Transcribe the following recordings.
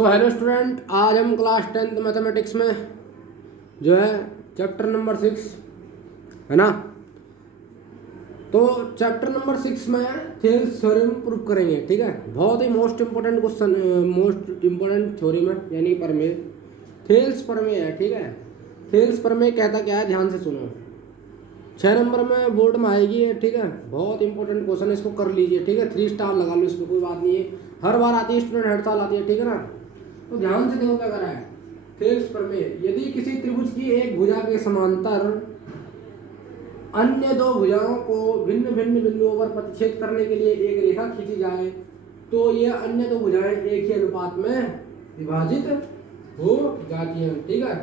So hello student, आज हम class 10th mathematics में जो है चैप्टर नंबर 6 है ना। तो चैप्टर नंबर 6 में थेल्स थ्योरम प्रूव करेंगे। ठीक है, बहुत ही most important question, most important theorem है, यानी प्रमेय, थेल्स प्रमेय है। ठीक है, थेल्स प्रमेय कहता क्या है, ध्यान से सुनो। 6 नंबर में बोर्ड में आएगी। ठीक है, बहुत इंपॉर्टेंट क्वेश्चन है, इसको कर लीजिए। ठीक है, 3 स्टार लगा लो, इसमें कोई बात नहीं है, हर बार आती है स्टूडेंट, हर साल आती है। ठीक है ना, तो ध्यान से देखो क्या कर रहा है। थेल्स प्रमेय, यदि किसी त्रिभुज की एक भुजा के समांतर अन्य दो भुजाओं को भिन्न भिन्न बिंदुओं पर प्रतिच्छेद करने के लिए एक रेखा खींची जाए तो ये अन्य दो भुजाएं एक ही अनुपात में विभाजित हो जाती हैं। ठीक है,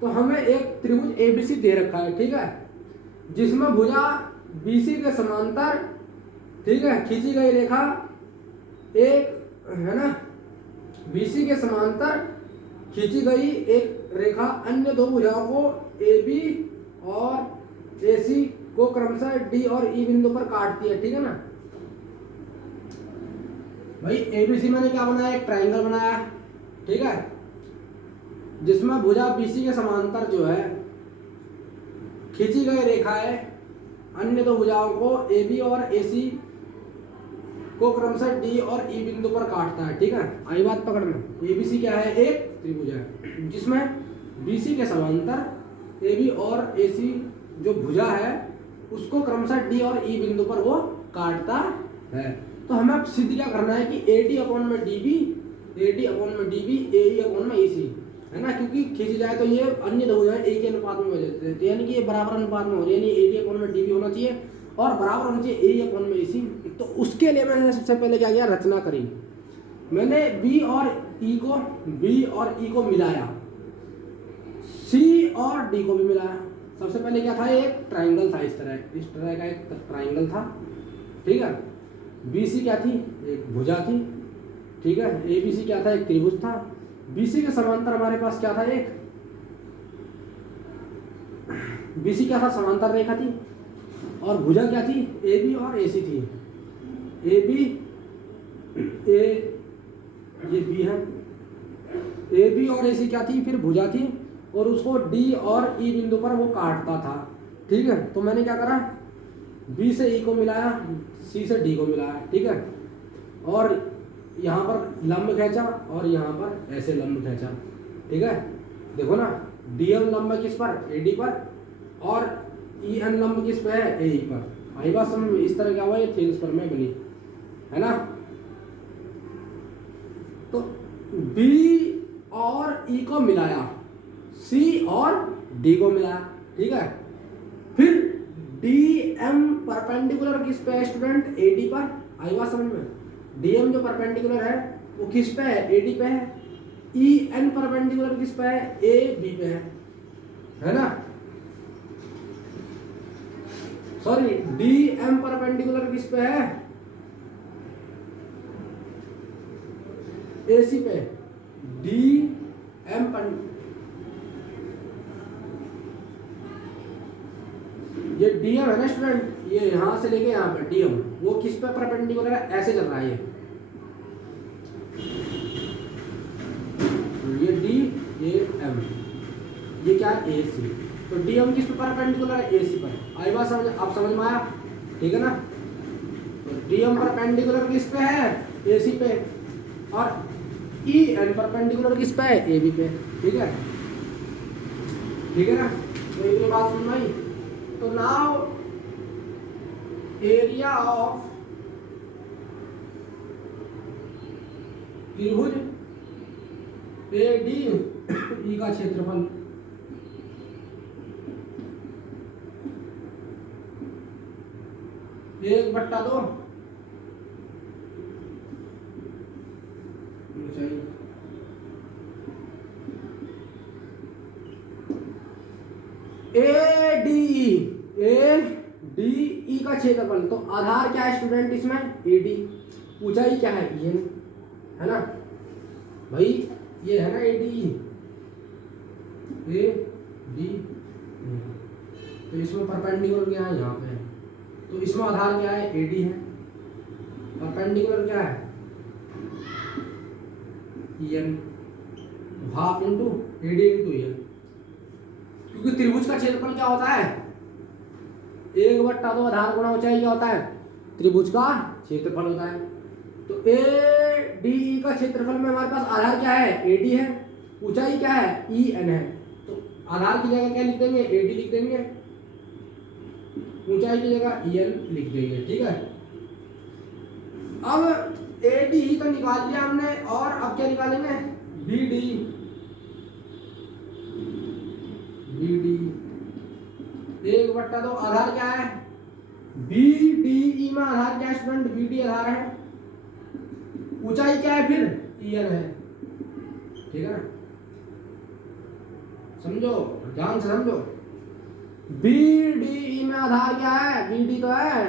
तो हमें एक त्रिभुज एबीसी दे रखा है। ठीक है, जिसमें भुजा बीसी के समांतर, ठीक है, खींची गई रेखा एक है ना, बीसी के समांतर खींची गई एक रेखा अन्य दो भुजाओं को AB और AC को क्रमशः D और E बिंदु पर काटती है। ठीक है ना भाई, ABC मैंने क्या बनाया, एक ट्रायंगल बनाया। ठीक है, जिसमें भुजा BC के समांतर जो है खींची गई रेखा है अन्य दो भुजाओं को AB और AC को क्रमशः D और E बिंदु पर काटता है। ठीक है, आई बात पकड़ में। ABC क्या है, एक त्रिभुज है जिसमें BC के समांतर AB और AC जो भुजा है उसको क्रमशः D और E बिंदु पर वो काटता है। तो हमें सिद्ध क्या करना है कि AD अपॉन में DB, AD अपॉन में DB, AE अपॉन में AC है ना, क्योंकि खींच जाए तो ये अन्य दो भुजाएं एक ही अनुपात में हो जाते हैं, तो यानी कि ये बराबर अनुपात में हो रही है, यानी AD अपॉन में DB होना चाहिए और बराबर होना चाहिए AE अपॉन में AC। तो उसके लिए मैंने सबसे पहले क्या किया, रचना करी। मैंने B और E को मिलाया, C और D को भी मिलाया। सबसे पहले क्या था, एक ट्रायंगल था, इस तरह का एक ट्रायंगल था। ठीक है, BC क्या थी, एक भुजा थी। ठीक है, ABC क्या था, एक त्रिभुज था। BC के समांतर हमारे पास क्या था, एक BC क्या था, समांतर रेखा थी, और भुजा क्या थी, AB और AC थी। AB ये B है, AB और AC क्या थी, फिर भुजा थी, और उसको D और E बिंदु पर वो काटता था। ठीक है, तो मैंने क्या करा, B से E को मिलाया, C से D को मिलाया। ठीक है, और यहाँ पर लंब खींचा और यहाँ पर ऐसे लंब खींचा। ठीक है, देखो ना, DM लंब किस पर, AD पर, और EN लंब किस पे है, AE पर। आई बात समझ में, इस तरह क्या हुआ, ये थेल्स प्रमेय बनी है ना। तो B और E को मिलाया, C और D को मिलाया। ठीक है, फिर DM परपेंडिकुलर किस पे है स्टूडेंट, AD पर। आई बात समझ में, DM जो परपेंडिकुलर है वो किस पे है, AD पे है। EN परपेंडिकुलर किस पे है, AB पे है ना। सॉरी, DM परपेंडिकुलर किस पे है, AC पे। DM ये DM है ना स्टूडेंट, ये यहां से लेके यहां पे DM, वो किस पे परपेंडिकुलर है, ऐसे चल रहा है ये D, ये M, ये क्या है, AC। तो DM किस पे परपेंडिकुलर है, AC पर। आई बात समझ, आप समझ में आया। ठीक है ना, तो DM परपेंडिकुलर किस पे है, AC पे, और EN परपेंडिकुलर किस पे है, AB पे। ठीक है, ठीक है ना, तो ये बात सुन भाई। तो नाउ एरिया ऑफ त्रिभुज ADE का क्षेत्रफल एक बट्टा दो ADE का क्षेत्रफल। तो आधार क्या है स्टूडेंट इसमें, AD, ऊंचाई क्या है, ये है ना भाई, ये है ना ADE, तो इसमें परपेंडिकुलर क्या है, यहाँ पे है, तो इसमें आधार क्या है, AD है। परपेंडिकुलर क्या है, EN। Half into AD into N, क्योंकि त्रिभुज का क्षेत्रफल क्या होता है, 1/2 आधार गुणा ऊंचाई क्या होता है, त्रिभुज का क्षेत्रफल होता है। तो ए डी ई का क्षेत्रफल में हमारे पास आधार क्या है, एडी है, ऊंचाई क्या है, ई एन है। तो आधार की जगह क्या लिख देंगे, एडी लिख देंगे, ऊंचाई की जगह ई एन लिख देंगे, ठीक है। अब ए डी ई तो निकाल लिया हमने, और अब क्या निकालेंगे, बी डी, बी डी 1/2 आधार क्या है, बी डी ई में आधार क्या है स्टूडेंट, बी डी आधार है, ऊंचाई क्या है फिर, ई एन है, ठीक है ना, समझो, ध्यान से समझो। बी डी ई में आधार क्या है, बी डी तो है,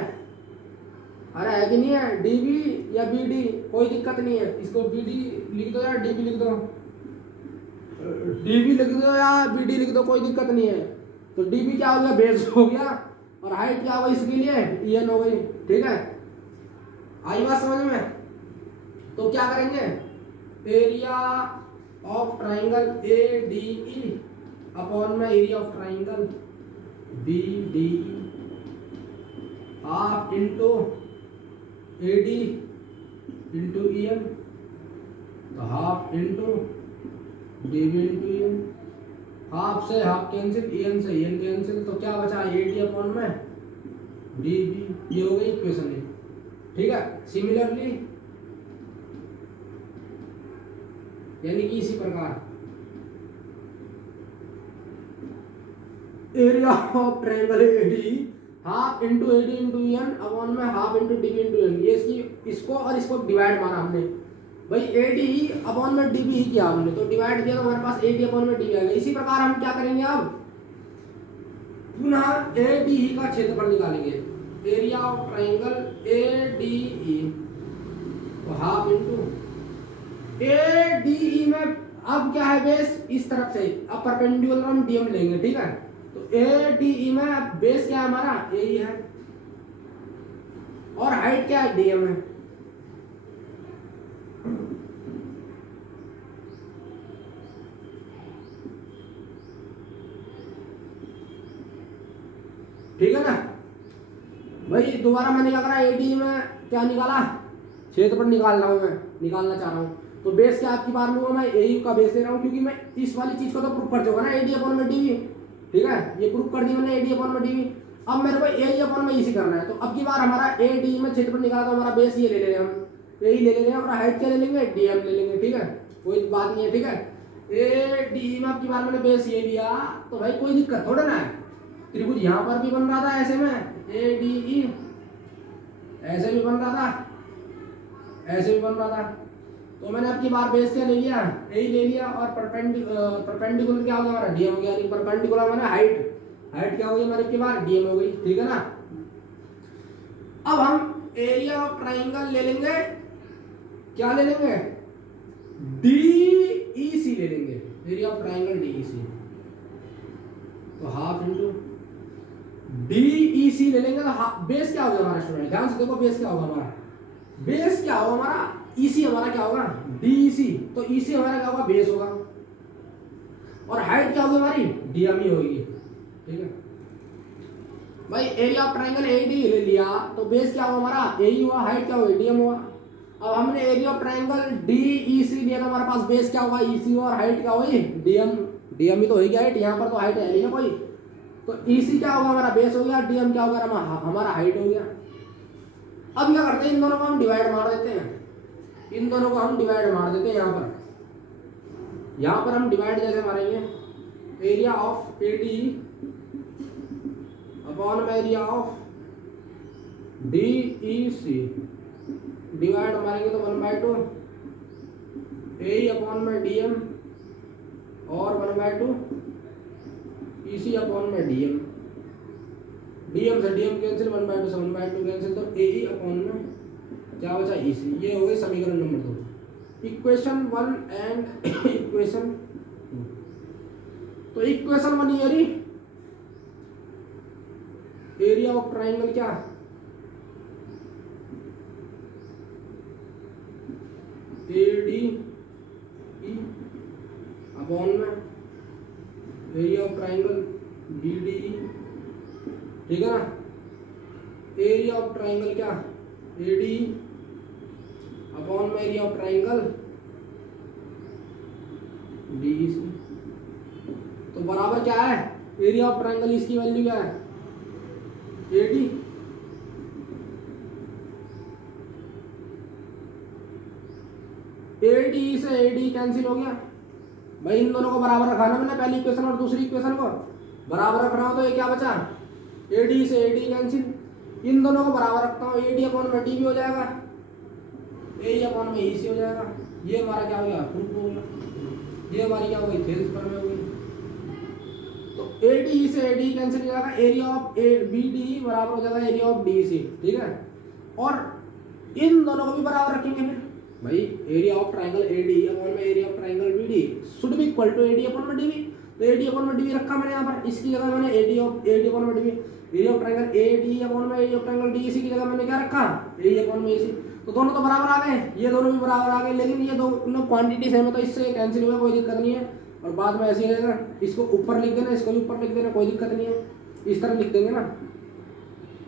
अरे है कि नहीं है, डी बी या बी डी कोई दिक्कत नहीं है, इसको बी डी लिख दो या डी बी लिख दो, डी बी लिख दो या बी डी लिख दो, कोई दिक्कत नहीं है। तो डी बी क्या हो गया, बेस हो गया, और हाइट क्या होगा इसके लिए, ई एन हो गई, ठीक है। आई बात समझ में। तो क्या करेंगे, area of triangle A D E upon में area of triangle B D half into A D into E N, तो half into D B into E N, half से हाफ कैंसिल, ई एन से E N cancel, तो क्या बचा, A D upon में D B, ये हो गई इक्वेशन है, ठीक है। सिमिलरली यानी कि इसी प्रकार area of triangle AD half into AD into N upon में half into DB into N, ये इसको और इसको डिवाइड मारा हमने, भाई एडी ही अपॉन में डीबी ही किया हमने, तो डिवाइड किया तो हमारे पास एडी अपॉन में डीबी आ गया। इसी प्रकार हम क्या करेंगे, अब पुनः एडी ही का क्षेत्रफल निकालेंगे, एरिया ऑफ ट्रायंगल एडीई तो हाफ इंटू एडीई में अब क्या है, बेस इस तरफ से, अब परपेंडिकुलर हम डीएम लेंगे, ठीक है। तो एडीई में बेस क्या है हमारा, ए है, और हाइट क्या है, डीएम है, ठीक है ना भाई। दोबारा मैंने क्या करा, एडी में क्या निकाला, क्षेत्रफल निकाल रहा हूं मैं, निकालना चाह रहा हूं, तो बेस क्या आपकी बार लूंगा मैं, ए का बेस ले रहा हूं, क्योंकि मैं इस वाली चीज को तो प्रूफ कर चुका ना, एडी अपॉन में डीवी, ठीक है, ये प्रूफ कर दी मैंने, एडी अपॉन में डीवी। अब मेरे को ए अपॉन में इसी करना है, तो अब की बार हमारा ए डी में क्षेत्रफल निकाला, तो हमारा बेस ये ले रहे हैं हम, ए ही ले ले रहे हैं, और हाइट क्या ले लेंगे, डीएम ले लेंगे, ठीक है, कोई बात नहीं है, ठीक है। ए डी में अब की बार मैंने बेस ये लिया, तो भाई कोई दिक्कत थोड़ा ना है, त्रिभुज यहाँ पर भी बन रहा था ऐसे में, ए डी ई ऐसे भी बन रहा था, ऐसे भी बन रहा था, तो मैंने अब की बार बेस क्या ले लिया, ए ही ले लिया, और परपेंडिकुलर क्या हो गया हमारा, डीएम हो गया, यानी परपेंडिकुलर मैंने हाइट क्या हो गई हमारे की बार, डीएम हो गई, ठीक है ना। अब हम एरिया ऑफ ट्राइंगल ले लेंगे, क्या ले लेंगे, डीईसी ले लेंगे, एरिया ऑफ ट्राइंगल डीईसी, तो हाफ इंटू डीईसी ले लेंगे, तो बेस क्या होगा हमारा स्टूडेंट, ध्यान से देखो, बेस क्या होगा हमारा, बेस क्या होगा हमारा, ईसी हमारा क्या होगा, डीईसी, तो ईसी हमारा क्या होगा, बेस होगा, और हाइट क्या होगी हमारी, डीएम ही होगी, ठीक है भाई। एरिया ऑफ ट्रायंगल एडी ले लिया, तो बेस क्या हुआ हमारा, ए हुआ, हाइट क्या हुआ, डीएम हुआ। अब हमने एरिया ऑफ ट्रायंगल डीईसी लिया, तो हमारे पास बेस क्या होगा, ईसी हुआ, और हाइट क्या हुई, डीएम, डीएम ही तो होगी हाइट, यहाँ पर तो हाइट है नहीं ना कोई, तो ईसी क्या होगा हमारा, बेस हो गया, डीएम क्या होगा हमारा हाइट हो गया। अब क्या करते हैं, इन दोनों को हम डिवाइड मार देते हैं, इन दोनों को हम डिवाइड मार देते हैं, यहाँ पर हम डिवाइड जैसे मारेंगे, area of AD upon area of DEC, divide मारेंगे तो 1/2 ए अपॉन में डीएम, और 1/2 ईसी अपॉन में डीएम, डीएम से डीएम कैंसिल, 1/2 से 1/2 कैंसिल, तो ए अपॉन में क्या बचा, ईसी। ये हो गई समीकरण नंबर 2, इक्वेशन 1 एंड इक्वेशन 2। तो इक्वेशन 1 ये रही, एरिया ऑफ ट्राइंगल क्या, एडी अपॉन में area of triangle B D, ठीक है ना, एरिया ऑफ ट्राइंगल क्या ए डी अपॉन में area of triangle D C. तो बराबर क्या है, एरिया ऑफ ट्राइंगल इसकी वैल्यू क्या है ए डी, ए डी से ए डी कैंसिल हो गया भाई, इन दोनों को बराबर रखा ना मैंने, पहली इक्वेशन और दूसरी इक्वेशन को बराबर रख रहा हूं, तो ये क्या बचा ए डी से ए डी कैंसिल, इन दोनों को बराबर रखता हूँ, ए डी अपॉन में डी भी हो जाएगा, ए अपॉन में ई सी हो जाएगा, ये हमारा क्या हो गया प्रूफ हो गया, ये हमारी क्या हो गई थेल्स पर में हो गई। तो ए डी से ए डी कैंसिल हो जाएगा, area of A B D बराबर हो जाएगा एरिया ऑफ डी सी, ठीक है, और इन दोनों को भी बराबर रखेंगे फिर भाई, area of triangle A D upon में area of triangle B D should be equal to A D upon में डी बी। तो ए डी अपॉन में डी बी रखा मैंने यहाँ पर, इसकी जगह मैंने ए डी अपॉन में D B, area of triangle A D upon में area of triangle D C की जगह मैंने क्या रखा ए अपॉन में ए सी। तो दोनों तो बराबर आ गए, ये दोनों भी बराबर आ गए, लेकिन ये दोनों क्वांटिटी सेम है तो इससे कैंसिल हुआ, कोई दिक्कत नहीं है। और बाद में ऐसे ही रहेगा, इसको ऊपर लिख देना, इसको भी ऊपर लिख देना, कोई दिक्कत नहीं है, इस तरह लिख देंगे ना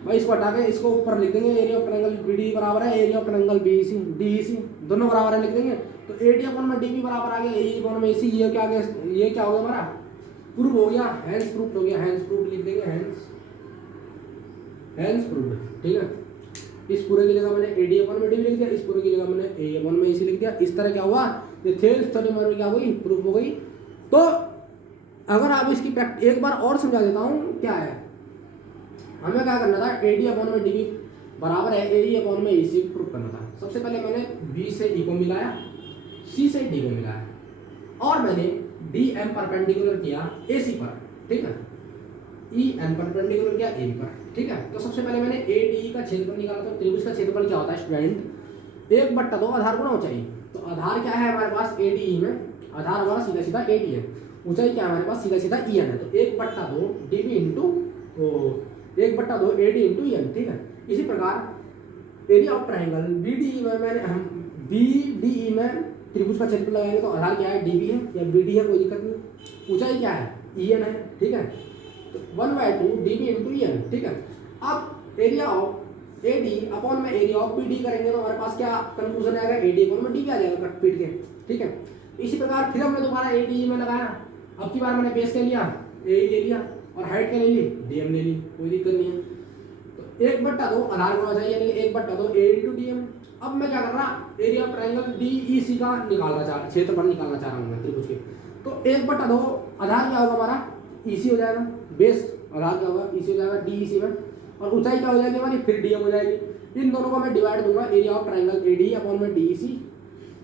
भाई, इसको हटा के इसको ऊपर लिख देंगे, area of triangle B D बराबर है area of triangle B C D C, दोनों बराबर है लिख देंगे। तो ए डी अपॉन में डी बी बराबर आ गया ए अपॉन में ए सी, ये क्या आ गया, ये क्या हो गया हमारा प्रूफ हो गया, हैंस प्रूफ हो गया, हैंस प्रूफ लिख देंगे, हैंस प्रूफ, ठीक है। इस पूरे की जगह मैंने ए डी अपॉन में डी बी लिख दिया, इस पूरे की जगह मैंने ए अपॉन में ए सी लिख दिया। इस तरह क्या हुआ, ये थेल्स थ्योरम में क्या हो गई प्रूफ हो गई। तो अगर आप इसकी एक बार और समझा देता हूँ क्या है, हमें क्या करना था, ए डी अपॉन में डी बी बराबर है ए अपॉन में ए सी प्रूफ करना था। सबसे पहले मैंने बी से ई को मिलाया, सी से डी को मिलाया, और मैंने डी एम परपेंडिकुलर किया ए सी पर, ठीक है, ई एम परपेंडिकुलर किया ए पर, ठीक है। तो सबसे पहले मैंने ए डी का क्षेत्रफल निकाला। तो त्रिभुज का क्षेत्रफल क्या होता है स्टूडेंट, 1/2 आधार गुणा ऊंचाई। तो आधार क्या है हमारे पास ए डी में, आधार हमारा सीधा सीधा ए डी है, ऊंचाई क्या है हमारे पास सीधा सीधा ई एन है। तो 1/2 D B into 1/2 A D into N, ठीक है। इसी प्रकार area of triangle B D में मैंने बी डी ई में त्रिभुज का क्षेत्रफल लगाएंगे, तो आधार क्या है डी बी है या बी डी है, कोई दिक्कत नहीं, ऊंचाई क्या है ई एन है, ठीक है। तो 1/2 D B into E N, ठीक है। अब area of A D upon में एरिया ऑफ बी डी करेंगे, तो हमारे पास क्या कंक्लूजन आएगा, ए डी अपॉन में डी भी आ जाएगा कट पीट के, ठीक है। इसी प्रकार फिर हमने दोबारा ए डी में लगाया, अब की बार मैंने बेस के लिया ए ले लिया और हाइट क्या ले ली डी एम ले ली, कोई दिक्कत नहीं है। तो 1/2 आधार गुणा चाहिए, यानी 1/2 ए इंटू डी एम। अब मैं क्या कर रहा, area of triangle D E C का निकालना चाह, क्षेत्रफल निकालना चाह रहा हूँ मैं त्रिभुज के। तो 1/2 आधार क्या होगा हमारा ई सी हो जाएगा, बेस आधार क्या होगा ई सी हो जाएगा डी ई सी में, और ऊंचाई क्या हो जाएगी हमारी फिर डी एम हो जाएगी। इन दोनों को मैं डिवाइड दूंगा, area of triangle A D upon में डी ई सी,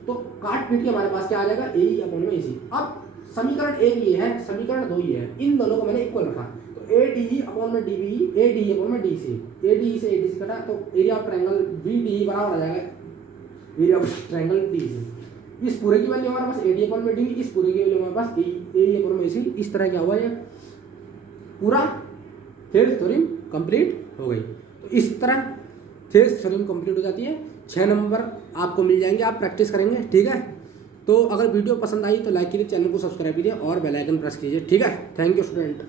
तो काट पीट के हमारे पास क्या आ जाएगा ए ई अपॉन में ए सी। अब समीकरण एक ये है, समीकरण दो ये है, इन दोनों को मैंने इक्वल रखा। तो ए डी अपॉन में D B, A D upon में डी सी, ए डी से ए डी सी कटा, तो area of triangle B D बराबर आ जाएगा area of triangle D C. इस पूरे की वैल्यू हमारे पास ए डी अपॉन में डी, इस पूरे की वैल्यू हमारे पास ए अपॉन में ए सी। इस तरह क्या हुआ, ये पूरा थेल्स थ्योरम कंप्लीट हो गई। तो इस तरह थेल्स थ्योरम कंप्लीट हो जाती है। 6 नंबर आपको मिल जाएंगे, आप प्रैक्टिस करेंगे, ठीक है। तो अगर वीडियो पसंद आई तो लाइक कीजिए, चैनल को सब्सक्राइब कीजिए और बेल आइकन प्रेस कीजिए, ठीक है। Thank you student.